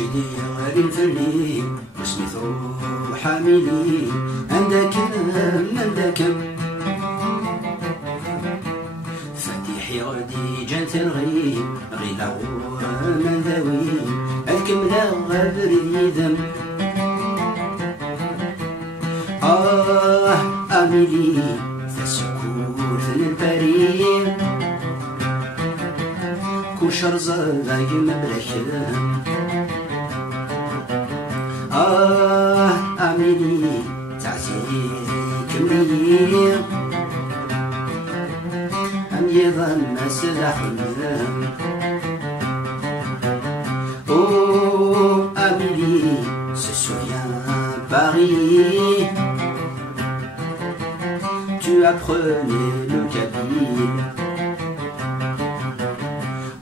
رشيدي غالي الفلي وسميت روح حاملي عندك فاتحي غادي جانت الغيب غي لغور من ذوي الكملة غابر يدم أميلي تسكوت للبريم كل شرزة باقي مبركم أميلي تعزيك كملي أم يظن سلاحهم Amélie se souvient Paris. Tu apprenais le kabyle.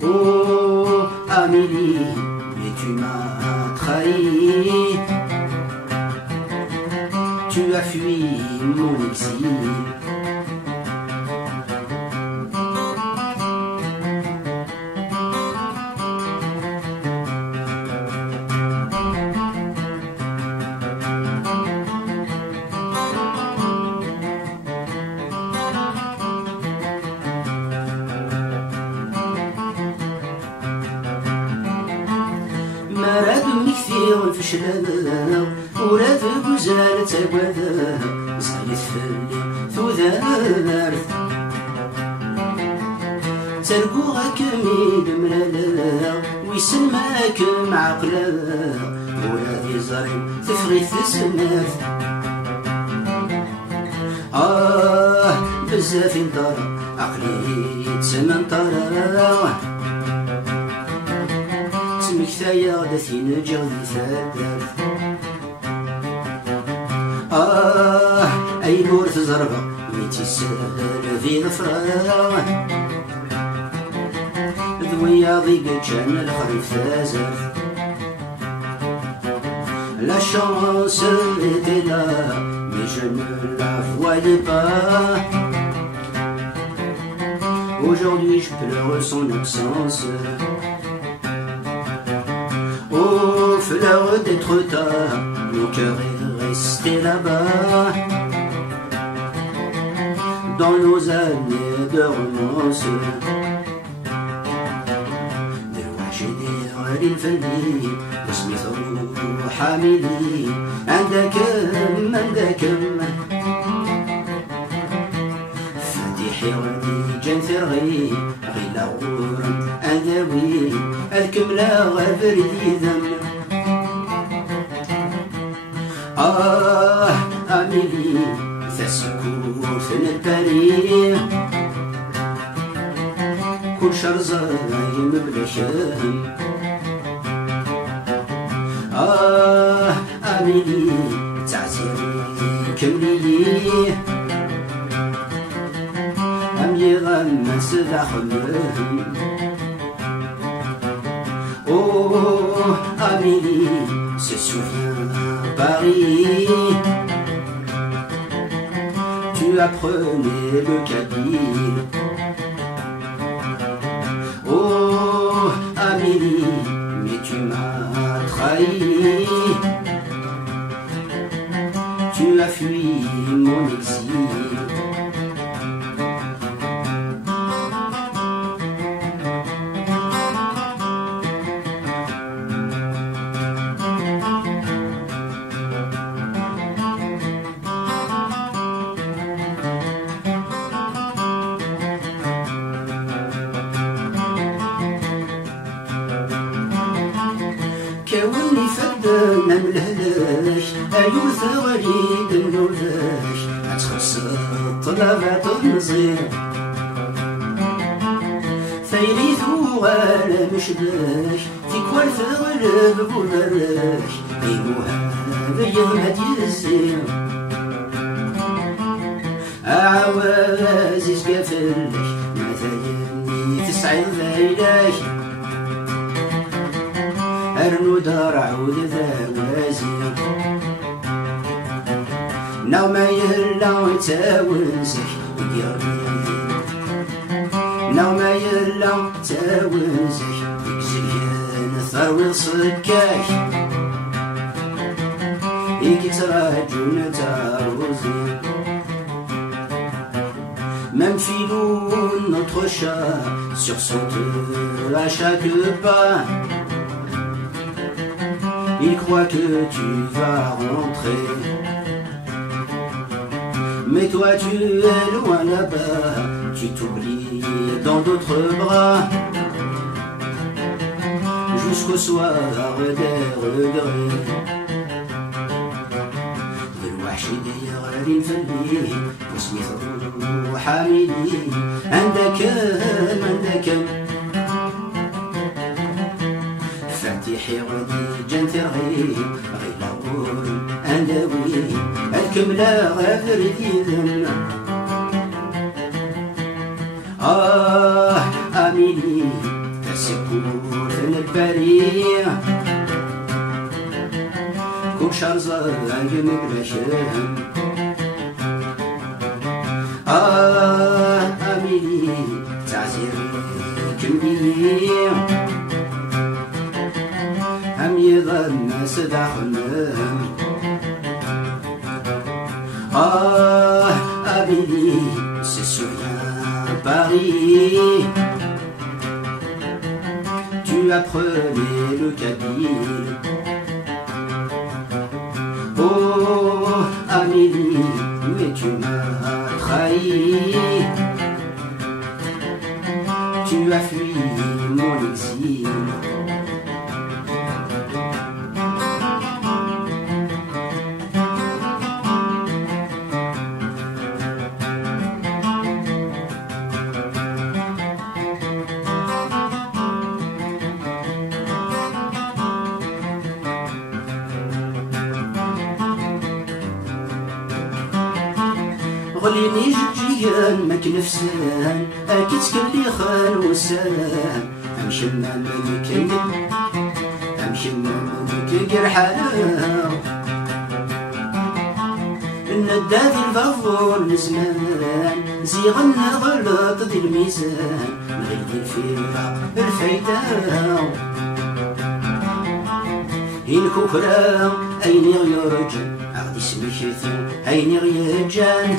Oh Amélie, mais tu m'as trahi. Tu as fui mon exil. مراد كثير في شلالة وراد بوزارة تاكوادا صايد فلي ثوذارت ترقوها كميد ملالا ويسماك معقلا وراد يزري تفغي تسمات بزاف انطرا عقلي تسمن طرا مكثايا داثين جغدي ثادات أي نور تزربا ميتي سهل في ظفرا ذويا ضيق جان الخريف ثازر La chance était là mais je ne la voyais pas. Aujourd'hui je pleure son absence. Oh, fleur d'être tard, mon cœur est resté là-bas. Dans nos années de romance. دلوقتي غالي الفلي وسميت روح حاملي عندك فاتحي غادي جانت الغيب غي لغور أداوي الكملة غابر يدم أميلي تسكوت للبريم كل شرزة مبلشم أميلي تعزيري كملي أم يغمس داخلهم Oh Amélie se souvient Paris. Tu apprenais le kabyle. Oh Amélie, mais tu m'as trahi. Tu as fui mon exil. كوني فدنا ملهلاش أيوث وليد النولاش أتخص طلبات النزير ثيريث وغالا مشداش تكوال ثغلب بولاش إيموها بيوم يزير أعوازيز قافلش مثلا تسعين ذايلاش أرنو دار عود ذاوازي ناو ما يلا تاونزك ودياري ناو ما يلا تاونزك زيان تروي صكاك إيكي تراجون تاروزين Même filou, notre chat sursaute à chaque pas. Il croit que tu vas rentrer, mais toi tu es loin là-bas. Tu t'oublies dans d'autres bras, jusqu'au soir des regrets. الوحش داير غادي نفلي وسميتو حاملي عندك فاتحي غادي جنترغي غير لاغور انداوي الكملة غافر ديدن اميلي تسكور في البرية كوك شارزة عجمك بشام أميلي تعزيري كمية هم يظن سدع خمام أميلي c'est sur Paris tu apprenais le kabyle. Oh Amélie, mais tu m'as trahi. Tu as fui mon exil. غليني جيان ماك نفسان اكيد تكلي خان وسان امشي مالك قرحان النداد الفافور نزمان زيغن غلط دي الميزان نغيدي الفيرة الفايدة الكوكرا ايني غيرجن عغدي سميكيثو ايني غيرجان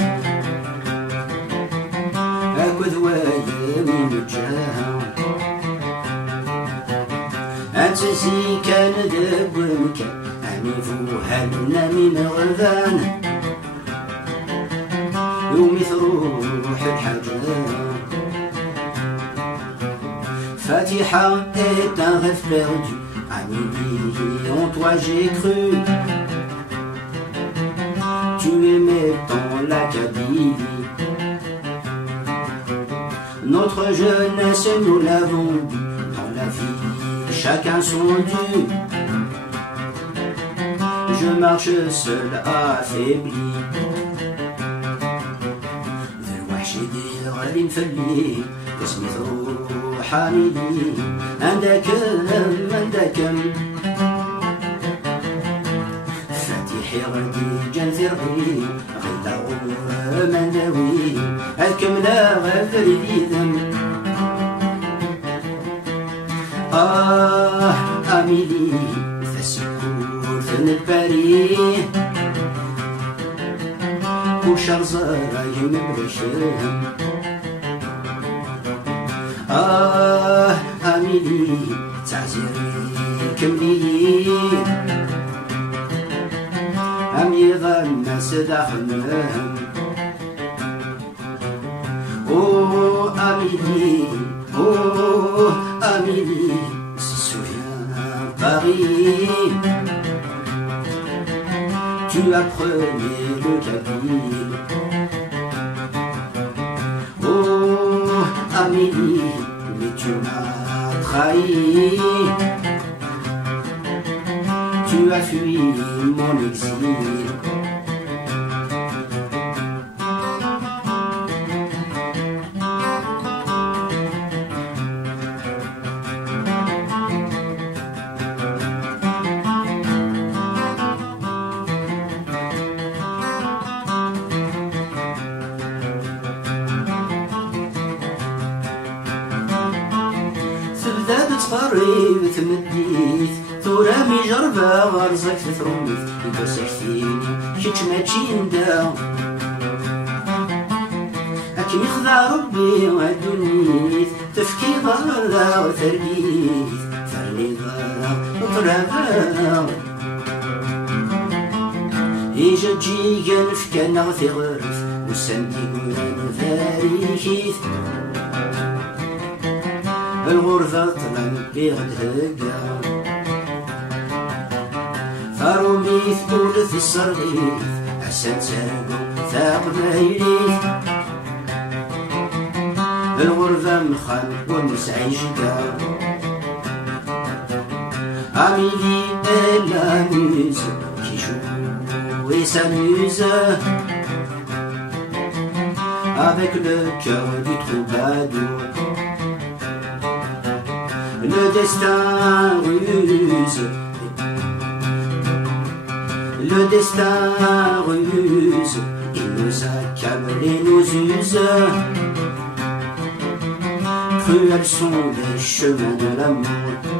اكد وايا من الجان انتسي كان دابونك اني فوهالنا من غذان يومي تروح الحاجان فاتحة est un rêve perdu. Amélie, en toi j'ai cru. Tu aimais tant la Kabylie. Notre jeunesse nous l'avons dit. Dans la vie, chacun son dû. Je marche seul affaibli. الوحش دير غادي نفلي وسميتو حاملي عندك فاتحي غادي جنزيرغي غدا غور منداوي الكملة غافر ديدم أميلي فالسكوت نباري وشرزة يمن برشام أميلي تعزيري كملي أم يظن سدع خمام أوه أميلي souviens Paris. Tu apprenais le kabyle. Oh Amélie, mais tu m'as trahi. Tu as fui mon exil. تبدا تقرب تمدي الغربة غرزك تثرمث يبسك فيني كيتش ماشي ندا أكن يخضع ربي والدنيث تفكي ضرا وتربيث فرلي ضرا وطرابا إيجا تجيجا نفكانا في غرف وسانتي قولان فاريكيث الغرفة طلع بيغد هكا فاروميث قولث الصرغيث عسان ساقو ثاق بايليث الغرفة مخان ومسعي جدا عميلي إلا ميز كي jouer s'amuse avec le cœur du troubadour. Le destin ruse, le destin ruse, il nous accable et nous use. Cruels sont les chemins de l'amour.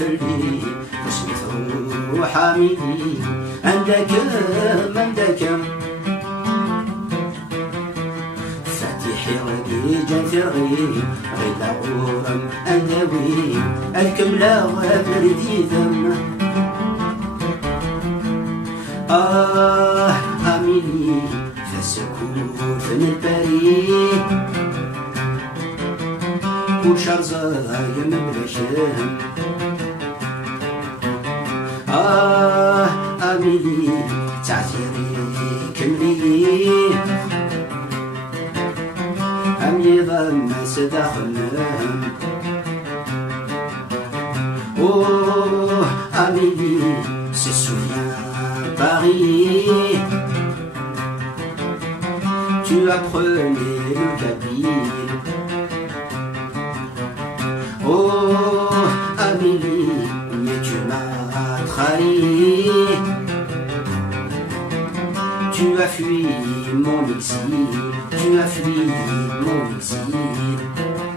الفردي تصبح حامدي عندك عندك فاتحي غدي جنفرغي غير غورم أنوي الكملة وبردي ذم حاملي فالسكون في البريد وشرزاي مبلشم أميلي تعثيري كملي أمي ضم سداخلهم أميلي se souvient Paris. Tu apprenais le cabine. Oh Amélie, mais tu m'as trahi. Tu as fui mon exil, tu as fui mon exil.